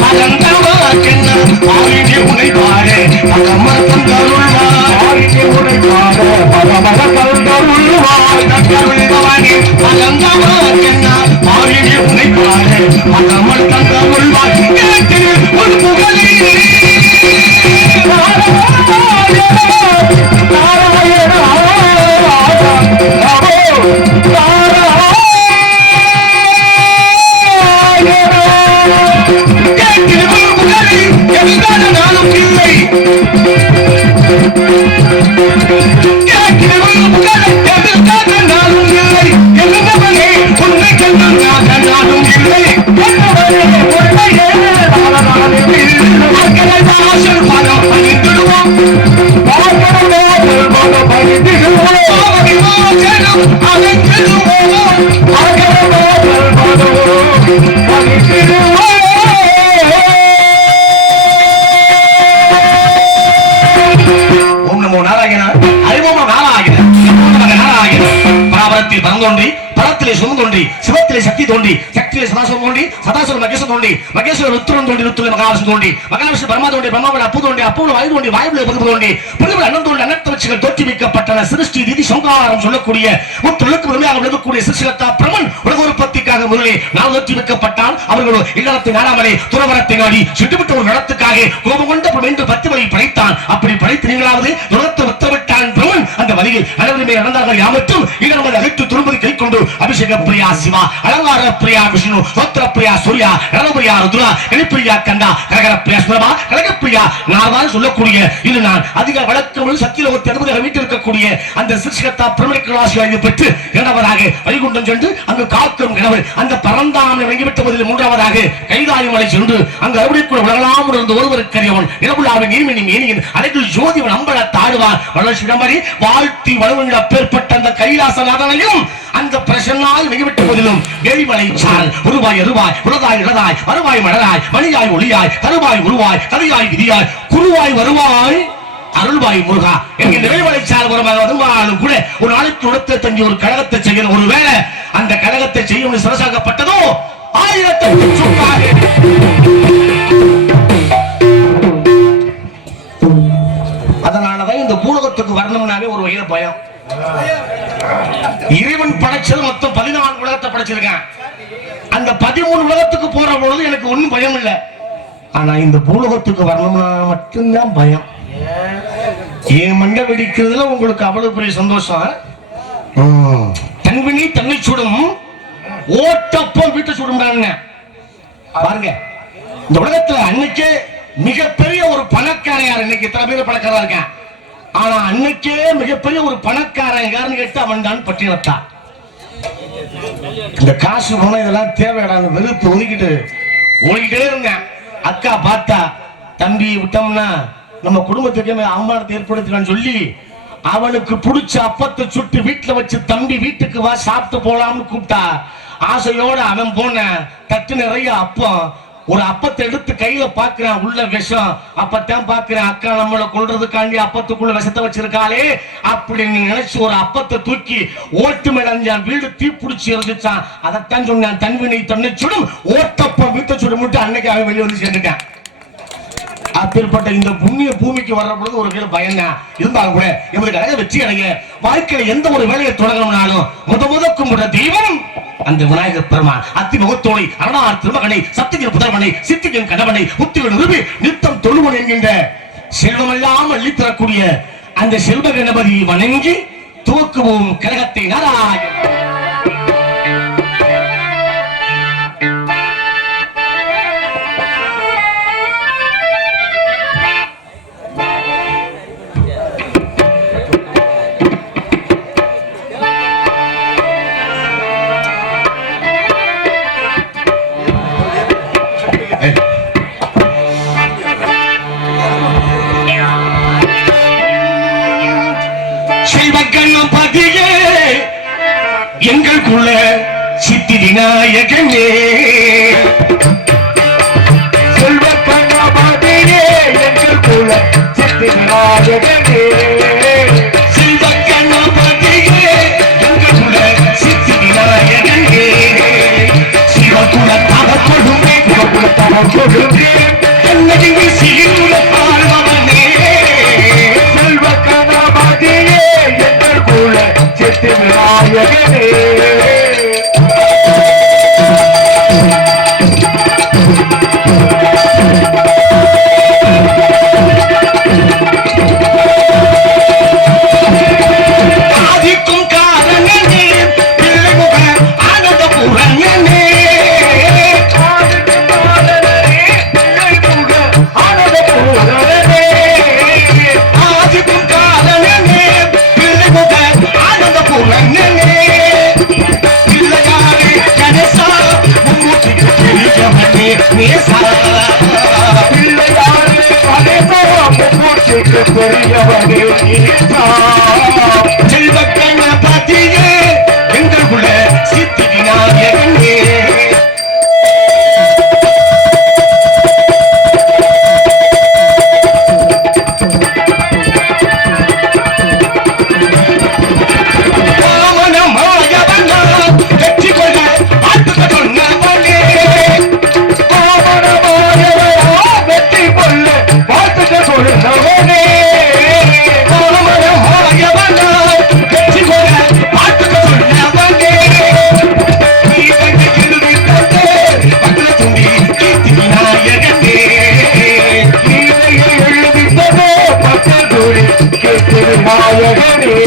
பலந்தவாக்கென்ன ஆவினி உனை பாரு பரமர்த்தம் தருள்வார் தருள்வார் பரமர்த்தம் தருள்வார் தோன்றி சக்தியிலே சதாசிவம் தோன்றி சதாசிவம் மகேஸ்வரம் தோன்றி மகேஸ்வரர் ருத்ரன் தோன்றி ருத்ரன் மகாவிஷ்ணு தோன்றி மகாவிஷ்ணு பிரம்மா தோன்றி பிரம்மாவோட அப்பு தோண்டி அப்போது வாயு தோண்டி வாயுல பருப்பு தோண்டி புதுவில் அண்ணன் தோண்டி அன்னத்த வச்சுகள் தோற்றுவிக்கப்பட்டன. சிருஷ்டி திதி சங்காரம் சொல்லக்கூடிய முத்தொழுக்கு உரிமையாக விளக்கக்கூடிய சிருஷ்டிகத்தா பிரமன் உலக உற்பத்திக்காக முதலே நான் தோற்றுவிக்கப்பட்டால் அவர்களோ இல்லத்தை நாடாமலே துறவரத்தை நாடி சுட்டுவிட்ட ஒரு நலத்துக்காக கோபம் கொண்ட என்று பத்து வழி படைத்தான். அப்படி படைத்து நீங்களாவது உலகத்தை உத்தரவிட்டான் பிரமன். அந்த வழியில் அனைவருமே நடந்தார்கள் யாமற்றும் இடமது அகற்று துரும்பதி கை கொண்டு அபிஷேக பிரியா சிவா அலங்கார பிரியா விஷ்ணு சோத்திர பிரியா சூர்யா ரணபிரியா ருத்ரா கணிப்பிரியா கண்டா கரகர பிரியா சுரபா கனகப்பிரியா நான் சொல்லக்கூடிய இது நான் அதிக வழக்கம் சத்தியலோகத்தை அனுமதி வீட்டிருக்கக்கூடிய அந்த சிருஷ்கத்தா பிரமிக்கலாசியை பெற்று இரண்டவராக வைகுண்டம் சென்று அங்கு காக்கும் கிணவர் அந்த பரந்தாமை வழங்கிவிட்ட முதலில் மூன்றாவதாக கைதாரி மலை சென்று அங்கு அறுபடிக்குள் உலகலாம் இருந்து ஒருவருக்கு அறியவன் இரவுலாவின் நீர்மினி மேனியின் அனைத்து ஜோதிவன் அம்பல தாடுவான் வளர்ச்சி இடமறி வாழ்த்தி வலுவிட பேர்பட்ட அந்த கைலாசநாதனையும் அந்த பிரசன்னால் மிகவிட்ட போதிலும் வேலிமலை சால் உருவாய் அருவாய் உலதாய் இளதாய் வருவாய் மலராய் மணியாய் ஒளியாய் கருவாய் உருவாய் கதையாய் விதியாய் குருவாய் வருவாய் அருள்வாய் முருகா. என்கின்ற வேலைச்சால் சால் உரமாக வருவாலும் கூட ஒரு நாளைக்கு உடத்தை தங்கி ஒரு கழகத்தை செய்யணும் ஒருவேளை அந்த கழகத்தை செய்யும் சிறசாகப்பட்டதோ ஆயிரத்தை சுட்டார் அதனாலதான் இந்த பூலகத்துக்கு வரணும்னாவே ஒரு வகையில பயம். இறைவன் படைச்சது மொத்தம் பதினான்கு உலகத்தை படைச்சிருக்கேன். அந்த பதிமூணு உலகத்துக்கு போற பொழுது எனக்கு ஒண்ணும் பயம் இல்லை. ஆனா இந்த பூலகத்துக்கு வரணும்னா மட்டும்தான் பயம். என் மண்டை வெடிக்கிறதுல உங்களுக்கு அவ்வளவு பெரிய சந்தோஷம்? தன்வினி தன்னை சுடும் ஓட்டப்போ வீட்டை சுடும்டாங்க பாருங்க இந்த உலகத்துல அன்னைக்கு மிகப்பெரிய ஒரு பணக்காரையார் இன்னைக்கு இத்தனை பேர் பணக்காரா இருக்கேன்? ஆனா அன்னைக்கே மிகப்பெரிய ஒரு பணக்காரன் யாருன்னு கேட்டு அவன் தான் பட்டியலத்தான் இந்த காசு பணம் இதெல்லாம் தேவையான வெறுப்பு ஒதுக்கிட்டு ஓடிக்கிட்டே இருந்தேன். அக்கா பார்த்தா தம்பி விட்டோம்னா நம்ம குடும்பத்துக்கு அவமானத்தை ஏற்படுத்தலாம்னு சொல்லி அவனுக்கு பிடிச்ச அப்பத்தை சுட்டு வீட்டுல வச்சு தம்பி வீட்டுக்கு வா சாப்பிட்டு போலாம்னு கூப்பிட்டா. ஆசையோட அவன் போன தட்டு நிறைய அப்பம் ஒரு அப்பத்தை எடுத்து கையில பாக்குறான் உள்ள விஷம் அப்பத்தான் பாக்குறேன் அக்கா நம்மளை கொல்றதுக்காண்டி அப்பத்துக்குள்ள விஷத்தை வச்சிருக்காளே. அப்படின்னு நினைச்சு ஒரு அப்பத்தை தூக்கி ஓட்டு மேலஞ்சான் வீடு தீப்பிடிச்சு எரிஞ்சிச்சான். அதைத்தான் சொன்னான் தன்வினை தன்னை சுடும் ஓட்டப்ப வீட்டை சுடும் மட்டும் அன்னைக்கு அவன் வெளியே வந்து சேர்ந்துட்டான். அப்பேற்பட்ட இந்த புண்ணிய பூமிக்கு வர்ற பொழுது ஒரு பயம் தான் இருந்தாலும் கூட எமது கழக வெற்றி அடைய வாழ்க்கையில எந்த ஒரு வேலையை தொடங்கணும்னாலும் முத முத கும்பிடுற தெய்வம் அந்த விநாயகர் பெருமான். அத்தி முகத்தோலை அரணார் திருமகனை சத்தியின் புதல்வனை சித்திகன் கணவனை முத்தியின் நிறுவி நித்தம் தொழுவன் என்கின்ற செல்வமெல்லாம் அள்ளித் தரக்கூடிய அந்த செல்வ கணபதி வணங்கி துவக்குவோம். கழகத்தை நாராயணன். எங்கள் குல சித்தி விநாயகனே. செல்வ கணபதியே எங்கள் குல சித்தி விநாயகனே. செல்வ கணபதியே எங்கள் குல சித்தி விநாயகனே. சிவகுல கொடுமே செல்வ சித்தி ಎಡೆದಿ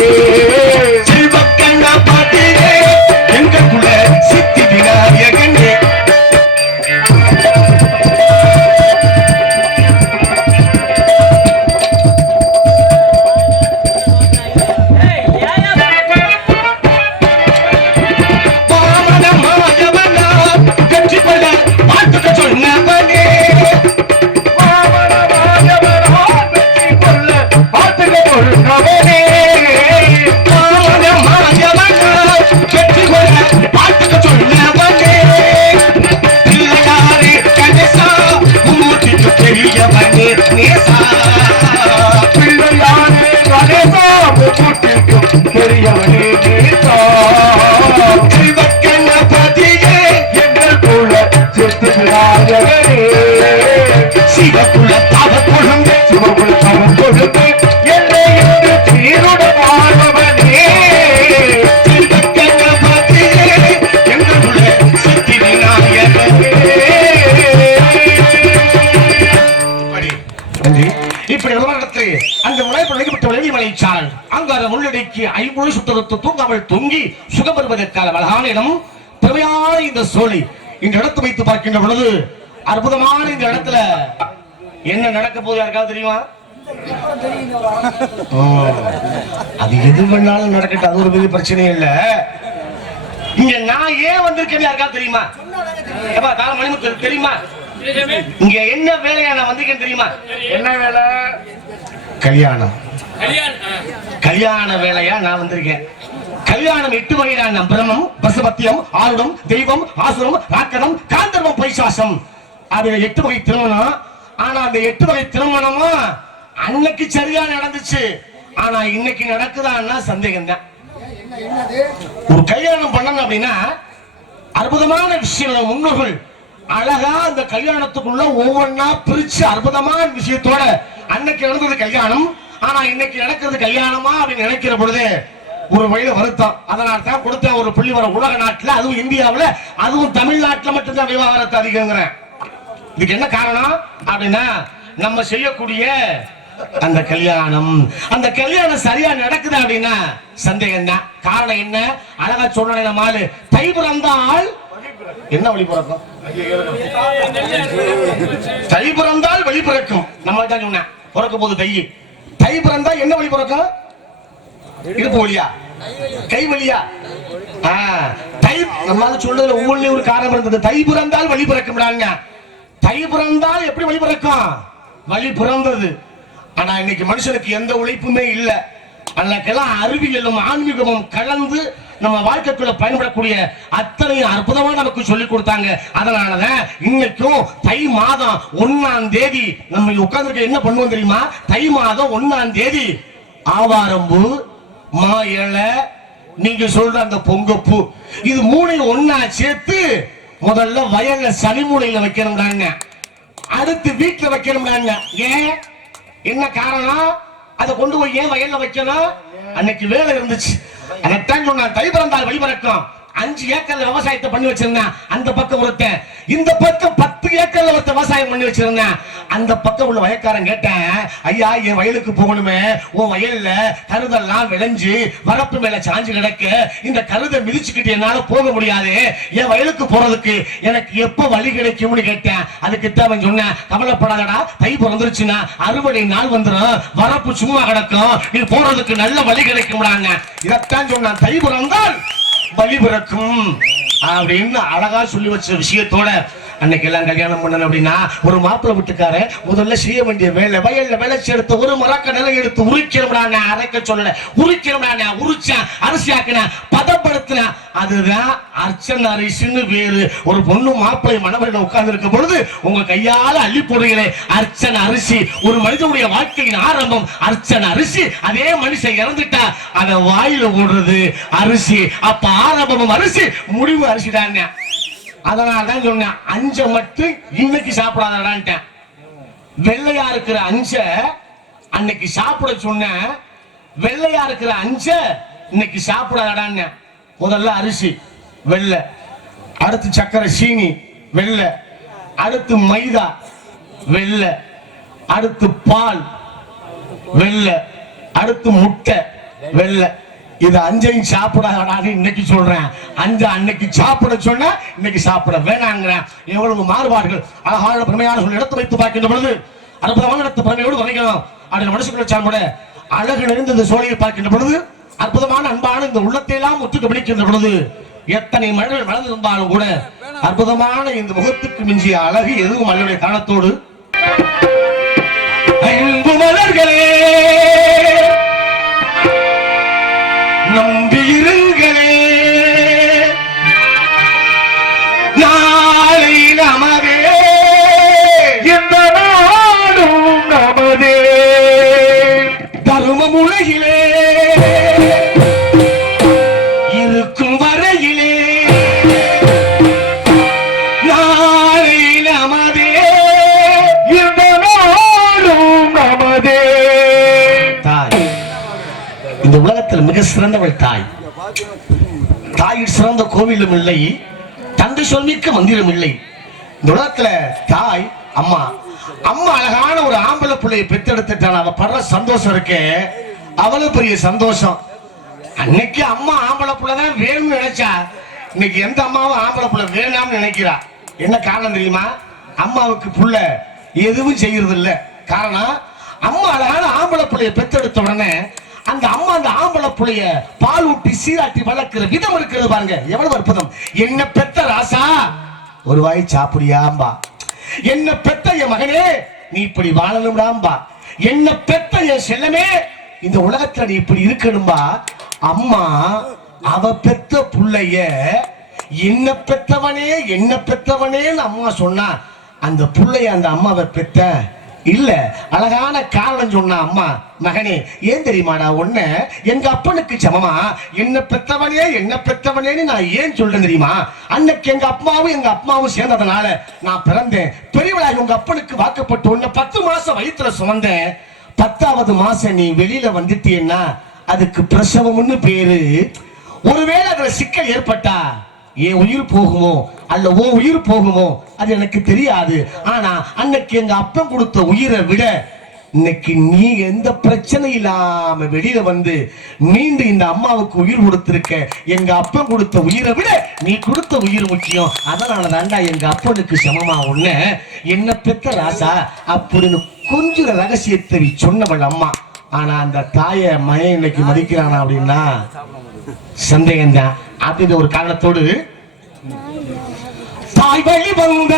விவரத்தில் அந்த முளைப்படைக்கப்பட்ட விளைவி மலைச்சாரல் அங்கார முள்ளடிக்கு ஐம்பொழி சுத்தரத்து தூங்காமல் தொங்கி சுகம் பெறுவதற்கான அழகான இடம் திறமையான இந்த சோலை இந்த இடத்தை வைத்து பார்க்கின்ற பொழுது அற்புதமான இந்த இடத்துல என்ன நடக்க போது யாருக்காவது தெரியுமா? அது எது வேணாலும் நடக்கட்டும் அது ஒரு பெரிய பிரச்சனை இல்ல. இங்க நான் ஏன் வந்திருக்கேன்னு யாருக்காவது தெரியுமா? ஏப்பா கால தெரியுமா? இங்க என்ன வேலையா நான் வந்திருக்கேன் தெரியுமா? என்ன வேலை? கல்யாணம். கல்யாண வேலையா நான் வந்திருக்கேன். கல்யாணம் எட்டு வகையான பிரம்மம் பசுபத்தியம் ஆருடம் தெய்வம் ஆசுரம் ராக்கடம் காந்தர்வம் பைசாசம் அது எட்டு வகை திருமணம். ஆனா அந்த எட்டு வகை திருமணமும் அன்னைக்கு சரியா நடந்துச்சு. ஆனா இன்னைக்கு நடக்குதான்னா சந்தேகம் தான் ஒரு கல்யாணம் பண்ணணும் அப்படின்னா அற்புதமான விஷயம் முன்னோர்கள் அழகா அந்த கல்யாணத்துக்குள்ள ஒவ்வொன்னா பிரிச்சு அற்புதமான விஷயத்தோட அன்னைக்கு நடந்தது கல்யாணம். ஆனா இன்னைக்கு நடக்கிறது கல்யாணமா அப்படின்னு நினைக்கிற பொழுது ஒரு வயது வருத்தம். அதனால தான் கொடுத்த ஒரு புள்ளி வர உலக நாட்டுல அதுவும் இந்தியாவுல அதுவும் தமிழ்நாட்டுல மட்டும்தான் விவாகரத்து அதிகங்கிறேன் இதுக்கு என்ன காரணம்? அப்படின்னா நம்ம செய்யக்கூடிய அந்த கல்யாணம். அந்த கல்யாணம் சரியா நடக்குது அப்படின்னா சந்தேகம் தான். காரணம் என்ன? அழகா சொன்ன மாலு தை பிறந்தால் என்ன வழி பிறக்கும்? தை பிறந்தால் வழி பிறக்கும். நம்ம தான் சொன்னேன். பிறக்க போது தை தை பிறந்தா என்ன வழி பிறக்கும்? இடுப்பு வழியா கை வழியா ஆ, தை நம்மளால சொல்றதுல ஒவ்வொன்றும் ஒரு காரணம் இருந்தது. தை பிறந்தால் வழி பிறக்கும் தை பிறந்தால் எப்படி வழி பிறக்கும்? வழி பிறந்தது. ஆனா இன்னைக்கு மனுஷனுக்கு எந்த உழைப்புமே இல்லை. அன்னைக்கெல்லாம் அறிவியலும் ஆன்மீகமும் கலந்து நம்ம வாழ்க்கைக்குள்ள பயன்படக்கூடிய அத்தனை அற்புதமா நமக்கு சொல்லி கொடுத்தாங்க. அதனாலதான் இன்னைக்கும் தை மாதம் ஒன்னாம் தேதி நம்ம உட்கார்ந்து என்ன பண்ணுவோம் தெரியுமா? தை மாதம் ஒன்னாம் தேதி ஆவாரம்பு மா இலை நீங்க சொல்ற அந்த பொங்கப்பூ. இது மூணையும் ஒன்னா சேர்த்து முதல்ல வயல்ல சனிமூலையில வைக்கணும்டாங்க. அடுத்து வீட்டுல வைக்கணும்டாங்க. ஏன்? என்ன காரணம்? அதை கொண்டு போய் ஏன் வயல்ல வைக்கணும்? அன்னைக்கு வேலை இருந்துச்சு. அதைத்தான் சொன்னான் தை பிறந்தால் வழிபறக்கும் அஞ்சு ஏக்கர்ல விவசாயத்தை பண்ணி வச்சிருந்தேன். அந்த பக்கம் ஒருத்தன் இந்த பக்கம் பத்து ஏக்கர்ல ஒருத்த விவசாயம் பண்ணி வச்சிருந்தேன். அந்த பக்கம் உள்ள வயக்காரன் கேட்டேன் ஐயா என் வயலுக்கு போகணுமே. உன் வயல்ல கருதெல்லாம் விளைஞ்சு வரப்பு மேல சாஞ்சு கிடக்க. இந்த கருதை மிதிச்சுக்கிட்டு என்னால போக முடியாது. என் வயலுக்கு போறதுக்கு எனக்கு எப்ப வழி கிடைக்கும்னு கேட்டேன். அதுக்கு அவன் சொன்னேன் கவலைப்படாதடா தை பிறந்துருச்சுன்னா அறுவடை நாள் வந்துடும் வரப்பு சும்மா கிடக்கும். நீ போறதுக்கு நல்ல வழி கிடைக்கும்டாங்க இதைத்தான் சொன்னான் தை பிறந்தால் பலி பிறக்கும் அப்படின்னு அழகா சொல்லி வச்ச விஷயத்தோட அன்னைக்கு எல்லாம் கல்யாணம் பண்ணணும் அப்படின்னா ஒரு மாப்பிள்ள வீட்டுக்கார முதல்ல செய்ய வேண்டிய வேலை வயல்ல விளைச்சி எடுத்து ஒரு மரக்க நிலை எடுத்து உரிக்கிறோம்டாங்க அரைக்க சொல்லல. உரிக்கிறோம்டாங்க உரிச்சேன் அரிசி ஆக்கினேன் பதப்படுத்தினேன். அதுதான் அர்ச்சன் அரிசின்னு வேறு ஒரு பொண்ணு மாப்பிள்ளை மணவரிடம் உட்கார்ந்து இருக்கும் பொழுது உங்க கையால அள்ளி போடுகிறே அர்ச்சனை அரிசி. ஒரு மனிதனுடைய வாழ்க்கையின் ஆரம்பம் அர்ச்சன் அரிசி. அதே மனுஷன் இறந்துட்டா அத வாயில ஓடுறது அரிசி. அப்ப ஆரம்பமும் அரிசி முடிவு அரிசி அதனால தான் சொன்னேன் அஞ்ச மட்டும் இன்னைக்கு சாப்பிடாதடான்ட்டேன். வெள்ளையா இருக்கிற அஞ்ச அன்னைக்கு சாப்பிட சொன்னேன். வெள்ளையா இருக்கிற அஞ்ச இன்னைக்கு சாப்பிடாதடான்னு. முதல்ல அரிசி வெள்ளை. அடுத்து சக்கரை சீனி வெள்ளை. அடுத்து மைதா வெள்ளை. அடுத்து பால் வெள்ளை. அடுத்து முட்டை வெள்ளை. இது அஞ்சையும் சாப்பிடாதான்னு இன்னைக்கு சொல்றேன். அஞ்சு அன்னைக்கு சாப்பிட சொன்ன இன்னைக்கு சாப்பிட வேணாங்கிறேன். எவ்வளவு மாறுபாடுகள் அழகான பெருமையான சொல்லி எடுத்து வைத்து பார்க்கின்ற பொழுது அற்புதமான இடத்து பெருமையோடு வரைக்கணும் அப்படின்னு மனுஷங்களை சாம்பிட அழகு நிறைந்த இந்த சோழியை பார்க்கின்ற பொழுது அற்புதமான அன்பான இந்த உள்ளத்தை எல்லாம் ஒத்துக்கு பிடிக்கின்ற பொழுது எத்தனை மழைகள் மலர்ந்திருந்தாலும் கூட அற்புதமான இந்த முகத்துக்கு மிஞ்சிய அழகு எதுவும் மனிதனுடைய காரணத்தோடு அன்பு மலர்களே! சிறந்த இல்லை தந்தை சொல்மிக்க மந்திரம் இல்லை இந்த உலகத்துல தாய் அம்மா. அம்மா அழகான ஒரு ஆம்பளை பிள்ளையை பெத்தெடுத்துட்டான் அவ படுற சந்தோஷம் இருக்கே. அவ்வளவு பெரிய சந்தோஷம். அன்னைக்கு அம்மா ஆம்பளை பிள்ளைதான் வேணும்னு நினைச்சா இன்னைக்கு எந்த அம்மாவும் ஆம்பளை பிள்ளை வேணாம்னு நினைக்கிறா? என்ன காரணம் தெரியுமா? அம்மாவுக்கு புள்ள எதுவும் செய்யறது இல்லை காரணம் அம்மா அழகான ஆம்பளை பிள்ளைய பெத்தெடுத்த உடனே அந்த அம்மா அந்த ஆம்பளை புள்ளைய பால் ஊட்டி சீராட்டி வளர்க்கிற விதம் இருக்கிறது பாருங்க. எவ்வளவு அற்புதம். என்ன பெத்த ராசா? ஒரு வாய் சாப்பிடியாம்பா. என்ன பெத்த என் மகனே? நீ இப்படி வாழணும்டாம்பா. என்ன பெத்த என் செல்லமே? இந்த உலகத்துல நீ இப்படி இருக்கணும்பா. அம்மா அவ பெத்த புள்ளைய என்ன பெத்தவனே என்ன பெத்தவனேன்னு அம்மா சொன்னா அந்த புள்ளைய அந்த அம்மாவை பெத்த இல்ல அழகான காரணம் சொன்ன அம்மா மகனே ஏன் தெரியுமாடா உன்ன? எங்க அப்பனுக்கு சமமா? என்ன பெத்தவனே என்ன பெத்தவனேன்னு நான் ஏன் சொல்றேன் தெரியுமா? அன்னைக்கு எங்க அப்பாவும் எங்க அம்மாவும் சேர்ந்ததுனால நான் பிறந்தேன். பெரியவளாக உங்க அப்பனுக்கு வாக்கப்பட்டு உன்னை பத்து மாசம் வயிற்றுல சுமந்தேன். பத்தாவது மாசம் நீ வெளியில வந்துட்டீன்னா அதுக்கு பிரசவம்னு பேரு. ஒருவேளை அதுல சிக்கல் ஏற்பட்டா என் உயிர் போகுமோ அல்ல உன் உயிர் போகுமோ அது எனக்கு தெரியாது. ஆனா அன்னைக்கு எங்க அப்பன் கொடுத்த உயிரை விட இன்னைக்கு நீ எந்த பிரச்சனை இல்லாம வெளியில வந்து மீண்டும் இந்த அம்மாவுக்கு உயிர் கொடுத்திருக்க. எங்க அப்பன் கொடுத்த உயிரை விட நீ கொடுத்த உயிர் முக்கியம். அதனால தாண்டா எங்க அப்பனுக்கு சமமா ஒண்ணு. என்ன பெத்த ராசா? அப்படின்னு கொஞ்சம் ரகசியத்தை சொன்னவள் அம்மா. ஆனா அந்த தாயை மயன் இன்னைக்கு மதிக்கிறானா அப்படின்னா சந்தேகம்தான். அப்படின்ற ஒரு காரணத்தோடு தாய் வழி வந்த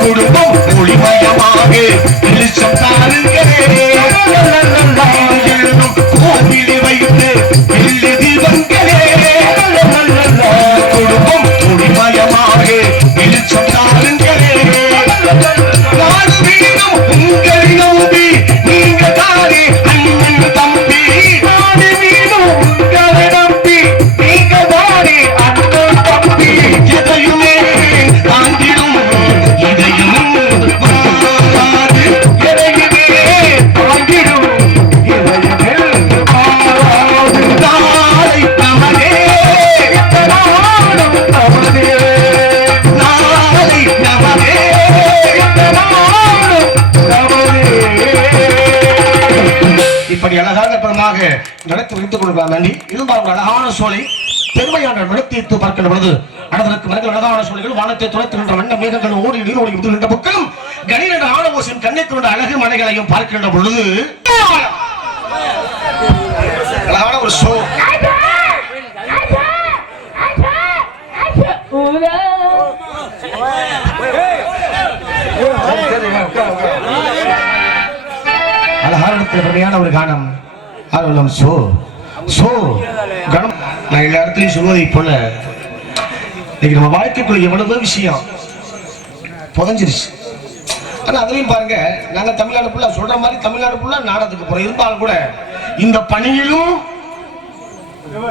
குடும்பம் ஒளிமயமாக நடத்தி வைத்துக் கொள்வார் நன்றி இருந்தால் அழகான சோலை பெருமையான நடத்தித்து பார்க்கின்ற பொழுது அடதற்கு மரங்கள் அழகான சோலைகள் வானத்தை துளைத்துகின்ற வண்ண மேகங்கள் ஓடி நீர் ஓடி விடுகின்ற பக்கம் கணின ஆணவோசின் கண்ணை கொண்ட அழகு மலைகளையும் பார்க்கின்ற பொழுது அழகான ஒரு சோ அழகான இடத்துல பெருமையான ஒரு கானம். ஆர்வலம் சோ சோ கணம் நான் எல்லா இடத்துலையும் சொல்வதை போல இன்னைக்கு நம்ம வாழ்க்கைக்குள்ள எவ்வளவோ விஷயம் புதஞ்சிருச்சு. ஆனா அதுலயும் பாருங்க நாங்க தமிழ்நாடு ஃபுல்லா சொல்ற மாதிரி தமிழ்நாடு ஃபுல்லா நாடகத்துக்கு போறோம். இருந்தாலும் கூட இந்த பணியிலும்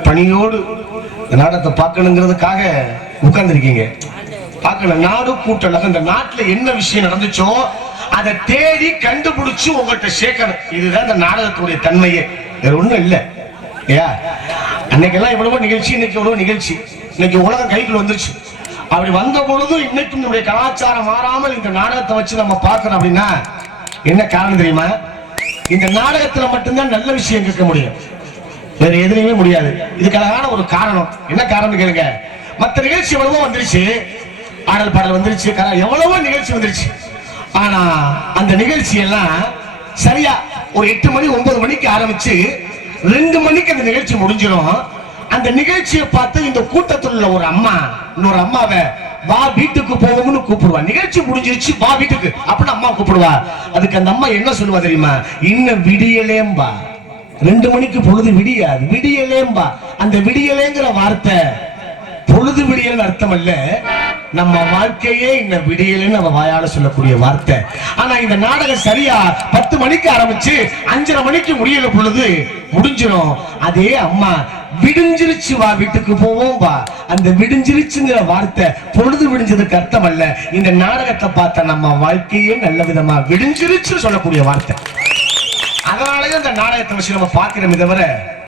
பணியோடு இந்த நாடகத்தை பார்க்கணுங்கிறதுக்காக உட்கார்ந்துருக்கீங்க. பார்க்கல நாடு கூட்டல இந்த நாட்டுல என்ன விஷயம் நடந்துச்சோ அதை தேடி கண்டுபிடிச்சு உங்கள்கிட்ட சேர்க்கணும். இதுதான் இந்த நாடகத்துடைய தன்மையே. வேற ஒண்ணும் இல்ல. ஏயா அன்னைக்கெல்லாம் எவ்வளவோ நிகழ்ச்சி இன்னைக்கு எவ்வளவோ நிகழ்ச்சி. இன்னைக்கு உலகம் கைக்குள்ள வந்துருச்சு. அப்படி வந்த பொழுதும் இன்னைக்கும் நம்முடைய கலாச்சாரம் மாறாமல் இந்த நாடகத்தை வச்சு நம்ம பார்க்கணும் அப்படின்னா என்ன காரணம் தெரியுமா? இந்த நாடகத்துல மட்டும்தான் நல்ல விஷயம் கேட்க முடியும். வேற எதுலையுமே முடியாது. இதுக்கு அழகான ஒரு காரணம். என்ன காரணம் கேளுங்க. மற்ற நிகழ்ச்சி எவ்வளவோ வந்துருச்சு. ஆடல் பாடல் வந்துருச்சு. எவ்வளவோ நிகழ்ச்சி வந்துருச்சு. ஆனா அந்த நிகழ்ச்சி எல்லாம் சரியா ஒரு எட்டு மணி ஒன்பது மணிக்கு ஆரம்பிச்சு ரெண்டு மணிக்கு அந்த நிகழ்ச்சி முடிஞ்சிடும் அந்த நிகழ்ச்சியை பார்த்து இந்த கூட்டத்தில் உள்ள ஒரு அம்மா இன்னொரு அம்மாவை வா வீட்டுக்கு போவோம்னு கூப்பிடுவா. நிகழ்ச்சி முடிஞ்சிருச்சு வா வீட்டுக்கு அப்படின்னு அம்மா கூப்பிடுவா. அதுக்கு அந்த அம்மா என்ன சொல்லுவா தெரியுமா? இன்னும் விடியலேம்பா. ரெண்டு மணிக்கு பொழுது விடியாது. விடியலேம்பா. அந்த விடியலேங்கிற வார்த்தை பொழுது விடியல் அர்த்தம் அல்ல நம்ம வாழ்க்கையே இந்த விடியல்னு நம்ம வாயால சொல்லக்கூடிய வார்த்தை. ஆனா இந்த நாடகம் சரியா பத்து மணிக்கு ஆரம்பிச்சு அஞ்சரை மணிக்கு முடியல பொழுது முடிஞ்சிடும் அதே அம்மா விடிஞ்சிருச்சு வா வீட்டுக்கு போவோம் வா. அந்த விடிஞ்சிருச்சுங்கிற வார்த்தை பொழுது விடிஞ்சதுக்கு அர்த்தம் அல்ல இந்த நாடகத்தை பார்த்த நம்ம வாழ்க்கையே நல்ல விதமா விடிஞ்சிருச்சு சொல்லக்கூடிய வார்த்தை. அதனாலயே அந்த நாடகத்தை வச்சு நம்ம பார்க்கிறோமே தவிர